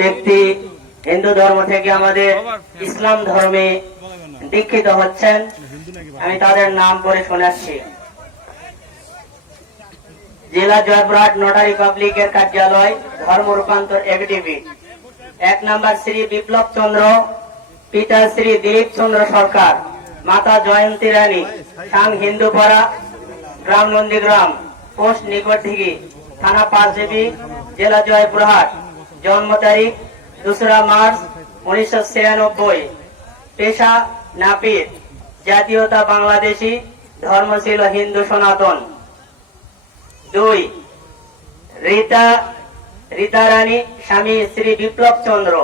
ব্যক্তি হিন্দু ধর্ম থেকে আমাদের ইসলাম ধর্মে দীক্ষিত হচ্ছেন। আমি তাদের নাম পরে শোনাচ্ছি। জেলা জয়পুরহাট নোটারি পাবলিকের কার্যালয়, ধর্ম রূপান্তর এবিটিভি এক নাম্বার শ্রী বিপ্লব চন্দ্র পিতা শ্রী দিলীপ চন্দ্র সরকার, মাতা জয়ন্তী রানী সাং হিন্দুপাড়া, গ্রাম নন্দীগ্রাম, পোস্ট নিকটদিঘি থানা পাঁচদেবী জেলা জয়পুরহাট, জন্ম তারিখ দোসরা মার্চ উনিশশো ছিয়ানব্বই। পেশা নাপিত, জাতীয়তা বাংলাদেশি, ধর্ম ছিল হিন্দু সনাতন। দুই, রীতা রীতা রানী স্বামী শ্রী বিপ্লব চন্দ্র।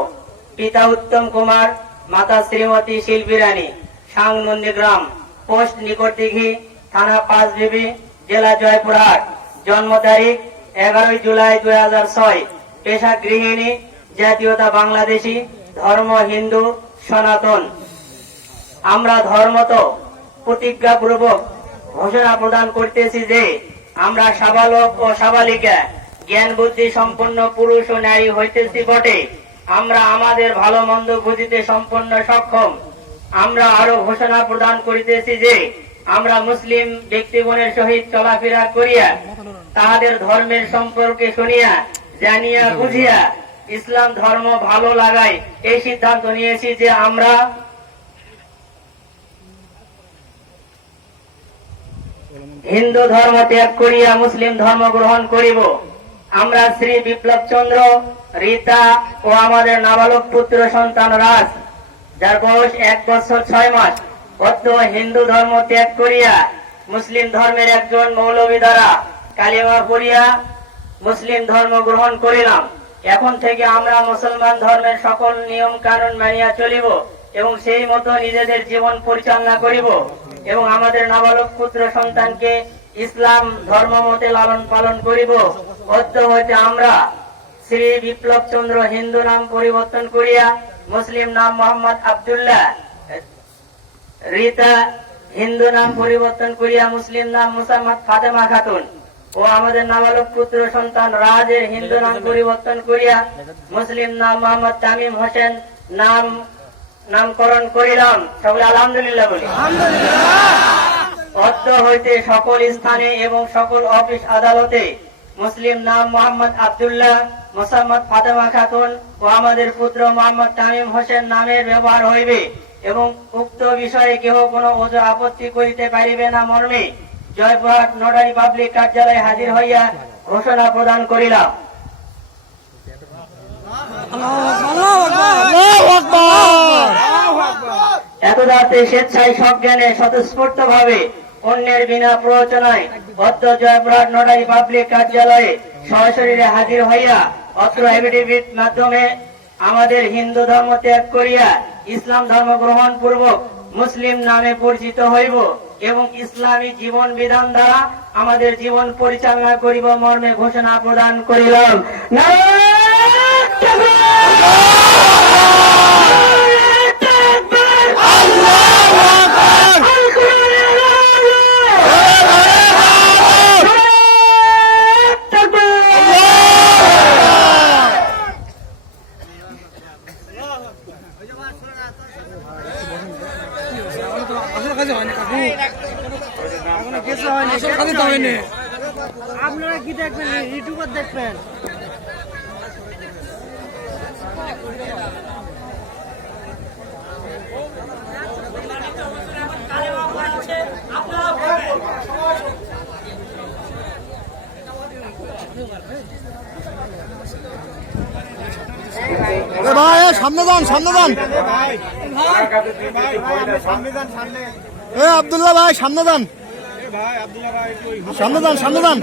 পিতা উত্তম কুমার, মাতা শ্রীমতী শিল্পী রানী সাং নন্দীগ্রাম, পোস্ট নিকটদিঘি, থানা পাঁচবিবি জেলা জয়পুরহাট। জন্ম তারিখ এগারোই জুলাই দুই হাজার ছয় পেশা গৃহিণী, জাতীয়তা বাংলাদেশি, ধর্ম হিন্দু, সনাতন। আমরা ধর্মত প্রতিজ্ঞাপূর্বক ঘোষণা প্রদান করতেছি যে আমরা সাবালক ও সাবালিকা জ্ঞান বুদ্ধি সম্পন্ন পুরুষ ও নারী হইতেছি বটে। আমরা আমাদের ভালো মন্দ বুঝিতে সম্পন্ন সক্ষম। আমরা আরও ঘোষণা প্রদান করিতেছি যে আমরা মুসলিম ব্যক্তিগণের সহিত চলাফেরা করিয়া তাহাদের ধর্মের সম্পর্কে শুনিয়া জানিয়া বুঝিয়া ইসলাম ধর্ম ভালো লাগাই এই সিদ্ধান্ত নিয়েছি যে আমরা হিন্দু ধর্ম ত্যাগ করিয়া মুসলিম ধর্ম গ্রহণ করিব। আমরা শ্রী বিপ্লব চন্দ্র রীতা ও আমাদের নাবালক পুত্র সন্তান রাজ যার বয়স এক বছর ছয় মাস অদ্য হিন্দু ধর্ম ত্যাগ করিয়া মুসলিম ধর্মের একজন মৌলবী দ্বারা কালিমা পড়িয়া মুসলিম ধর্ম গ্রহণ করিলাম। এখন থেকে আমরা মুসলমান ধর্মের সকল নিয়ম কানুন মানিয়া চলিব এবং সেই মতো নিজেদের জীবন পরিচালনা করিব এবং আমাদের নাবালক পুত্র সন্তানকে ইসলাম ধর্ম মতে লালন পালন করিব। অদ্য হইতে আমরা শ্রী বিপ্লব চন্দ্র হিন্দু নাম পরিবর্তন করিয়া মুসলিম নাম মোহাম্মদ আবদুল্লাহ, রীতা হিন্দু নাম পরিবর্তন করিয়া মুসলিম নাম মুসাম্মদ ফাতেমা খাতুন। ও আমাদের নাবালক পুত্র সন্তান রাজের হিন্দু নাম পরিবর্তন করিয়া মুসলিম নাম মোহাম্মদ তামিম হোসেন নাম, নামকরণ করিলাম। সকলে আলহামদুলিল্লাহ বলি। অর্থ হইতে সকল স্থানে এবং সকল অফিস আদালতে মুসলিম নাম মোহাম্মদ আবদুল্লাহ, মোসাম্মদ ফাতেমা খাতুন ও আমাদের পুত্র মোহাম্মদ তামিম হোসেন নামের ব্যবহার হইবে এবং উক্ত বিষয়ে কেহ কোনো ওজ আপত্তি করিতে পারিবে না মর্মে। জয়পুরহাট নোটারি পাবলিক কার্যালয়ে হাজির হইয়া ঘোষণা প্রদান করিলাম। এতদাতে স্বেচ্ছায় সজ্ঞানে স্বতঃস্ফূর্ত ভাবে অন্যের বিনা প্ররোচনায় অত্র জয়পুরহাট নোটারি পাবলিক কার্যালয়ে সরাসরি হাজির হইয়া অত্র এফিডেভিট মাধ্যমে আমাদের হিন্দু ধর্ম ত্যাগ করিয়া ইসলাম ধর্ম গ্রহণ পূর্বক মুসলিম নামে পরিচিত হইব। এবং ইসলামী জীবন বিধান দ্বারা আমাদের জীবন পরিচালনা করিব মর্মে ঘোষণা প্রদান করিলাম। কাজে হয়নি কাকু আসল কাজে তো হয়নি আপনারা কি দেখবেন ইউটিউবার দেখবেন ভাই এ সামনে যান সামনে যান এ আব্দুল্লাহ ভাই, সামনে যান। সামনে যান সামনে যান।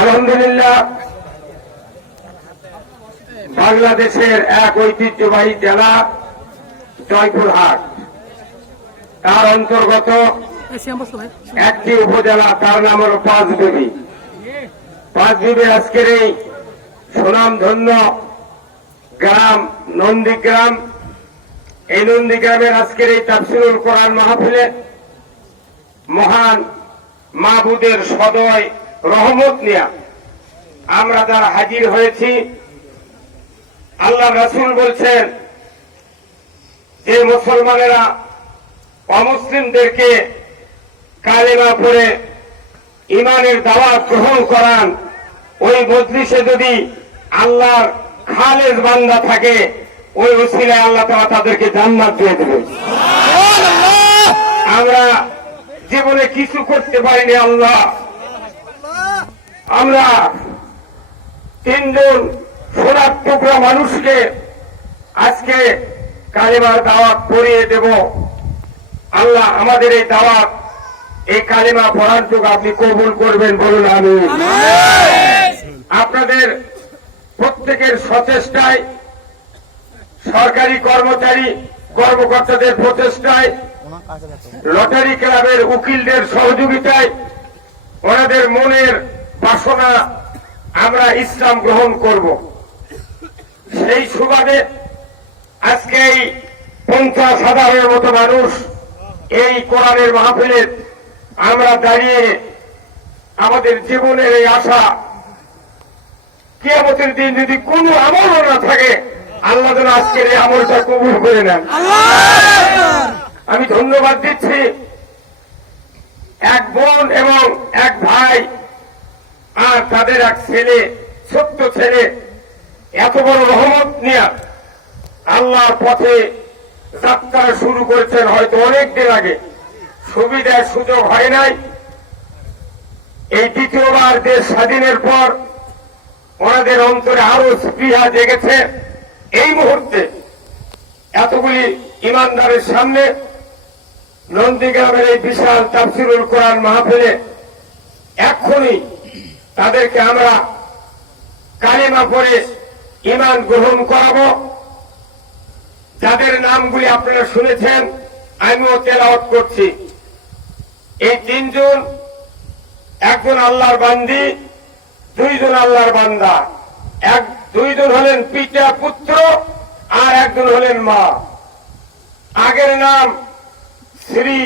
আলহামদুলিল্লাহ, বাংলাদেশের এক ঐতিহ্যবাহী জেলা জয়পুরহাট। তার অন্তর্গত একটি উপজেলা, তার নাম হল পাঁচবিবি। পাঁচবিবি আজকের এই সুনামধন্য গ্রাম, নন্দীগ্রাম। এই নন্দীগ্রামের আজকের এই তাফসিরুল কোরআন মাহফিলে মহান মাহবুদের সদয় রহমত নিয়া আমরা যারা হাজির হয়েছি, আল্লাহ রাসূল বলছেন যে মুসলমানেরা অমুসলিমদেরকে কালেমা পড়ে ইমানের দাওয়াত গ্রহণ করান ওই মজলিসে যদি আল্লাহর খালেজ বান্দা থাকে ওই ওসিলায় আল্লাহ তারা তাদেরকে জান্নাত দিয়ে দেবে। আমরা জীবনে কিছু করতে পারিনি আল্লাহ। আমরা তিনজন সোনার টুকরা মানুষকে আজকে কালেমার দাওয়াত পড়িয়ে দেব। আল্লাহ আমাদের এই দাওয়াত এই কালেমা পড়ার যোগ আপনি কবুল করবেন বলুন আমি আপনাদের প্রত্যেকের সচেষ্টায় সরকারি কর্মচারী কর্মকর্তাদের প্রচেষ্টায় লটারি ক্লাবের উকিলদের সহযোগিতায় ওনাদের মনের বাসনা আমরা ইসলাম গ্রহণ করব। সেই সুবাদে আজকে এই পঞ্চাশ হাজারের মতো মানুষ এই কোরআনের মাহফিলে আমরা দাঁড়িয়ে আমাদের জীবনের এই আশা। কিয়ামতের দিন যদি কোনো আমলও না থাকে আল্লাহ যেন আজকের এই আমলটা কবুল করে নেন। আমি ধন্যবাদ দিচ্ছি এক বোন এবং এক ভাই আর তাদের এক ছেলে ছোট্ট ছেলে। এত বড় রহমত নিয়ে আল্লাহর পথে যাত্রা শুরু করেছেন হয়তো অনেক দিন আগে। সুবিধার সুযোগ হয় নাই। এই দ্বিতীয়বার দেশ স্বাধীনের পর ওনাদের অন্তরে আরও স্পৃহা জেগেছে। এই মুহূর্তে এতগুলি ইমানদারের সামনে নন্দীগ্রামের এই বিশাল তাফসিরুল কোরআন মাহফিলে এক্ষুনি তাদেরকে আমরা কালিমা করে ইমান গ্রহণ করাবো। যাদের নামগুলি আপনারা শুনেছেন, আমিও তেলাওয়াত করছি। এই তিনজন একজন আল্লাহর বান্দি দুইজন আল্লাহর বান্দা। এক দুইজন হলেন পিতা পুত্র আর একজন হলেন মা। আগের নাম শ্রী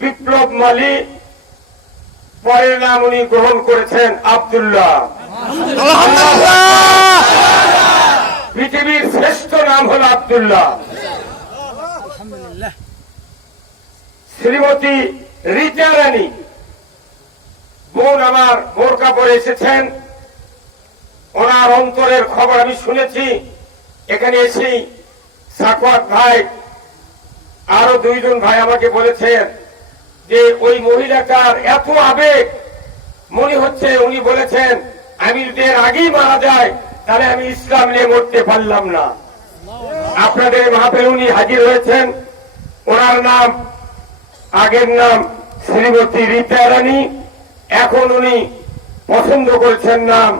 বিপ্লব মালি পরের নাম উনি গ্রহণ করেছেন আব্দুল্লাহ। পৃথিবীর শ্রেষ্ঠ নাম হল আব্দুল্লাহ। শ্রীমতী রিচা রানী, বোন আমার বোরকা পরে এসেছেন। ওনার অন্তরের খবর আমি শুনেছি। এখানে এসেই সাকওয়াত ভাই, আরও দুইজন ভাই আমাকে বলেছেন যে ওই মহিলাটার এত আবেগ, মনে হচ্ছে উনি বলেছেন আমি যদি আগেই মারা যায়, তাহলে আমি ইসলাম নিয়ে মরতে পারলাম না। আপনাদের মাহফিল উনি হাজির হয়েছেন। ওনার নাম আগের নাম শ্রীমতী রীতা রানী এখন উনি পছন্দ করেছেন নাম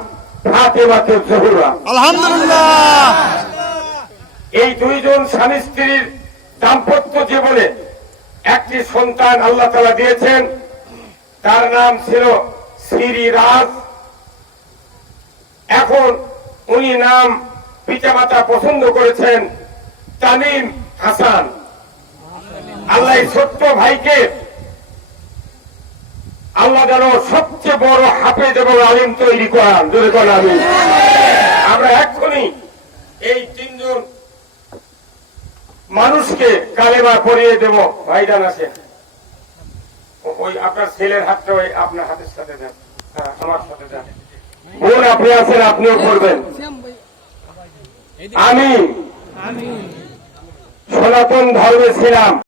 ফাতেমাতে জহুরা। আলহামদুলিল্লাহ। এই দুইজন স্বামী স্ত্রীর দাম্পত্য জীবনে একটি সন্তান আল্লাহ তালা দিয়েছেন তার নাম ছিল শ্রী রাজ। এখন উনি নাম পিতামাতা পছন্দ করেছেন তামিম হাসান। আল্লাহ ছোট্ট ভাইকে আল্লাহ যেন সবচেয়ে বড় হাফেজ এবং আলিম তৈরি করান যদি করেন আমি। আমরা এক্ষুনি এই তিনজন মানুষকে কালেমা পরিয়ে দেব। ভাইজান আছে। ওই আপনার ছেলের হাতটা ওই আপনার হাতের সাথে দেন। হ্যাঁ, আমার সাথে দেন। বোন আপনি আছেন আপনিও করবেন আমি সনাতন ধর্মে ছিলাম।